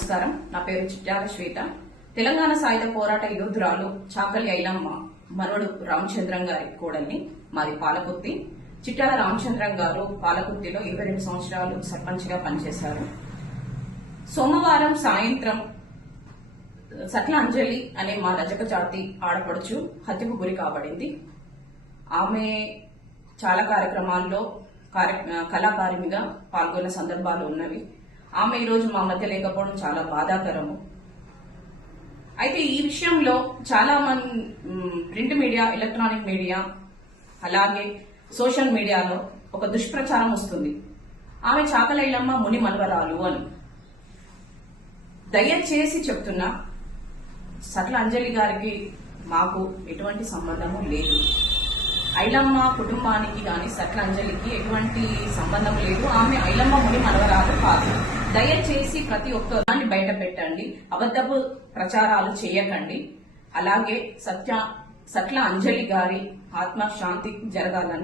నమస్కారం. నా పేరు చిట్యాల శ్వేత. తెలంగాణ సాయుధ పోరాట యోధురాలు చాకలి ఐలమ్మ మనవడు రామచంద్రం గారి కోడల్ని మాది పాలకుర్తి. చిట్యాల రామచంద్రం గారు పాలకుర్తిలో ఇరవై రెండు సంవత్సరాలు సర్పంచ్గా పనిచేశారు. సోమవారం సాయంత్రం సత్యాంజలి అనే మా రజక జాతి ఆడపడుచు హత్యకు గురి కాబడింది. ఆమె చాలా కార్యక్రమాల్లో కార్య- కళాకారిణిగా పాల్గొన్న సందర్భాలు ఉన్నవి. ఆమె ఈరోజు మా మధ్య లేకపోవడం చాలా బాధాకరము. అయితే ఈ విషయంలో చాలా మంది ప్రింట్ మీడియా ఎలక్ట్రానిక్ మీడియా అలాగే సోషల్ మీడియాలో ఒక దుష్ప్రచారం వస్తుంది. ఆమె చాకలైలమ్మ ముని మనవరాలు అని. దయచేసి చెప్తున్నా సట్ల అంజలి గారికి మాకు ఎటువంటి సంబంధము లేదు. ఐలమ్మ కుటుంబానికి కానీ సట్ల అంజలికి ఎటువంటి సంబంధం లేదు. ఆమె ఐలమ్మ ముని మనవరాలు కాదు. దయచేసి ప్రతి ఒక్కదాన్ని బయట పెట్టండి. అబద్ధపు ప్రచారాలు చేయకండి. అలాగే సత్య సట్ల అంజలి గారి ఆత్మ శాంతి జరగాలని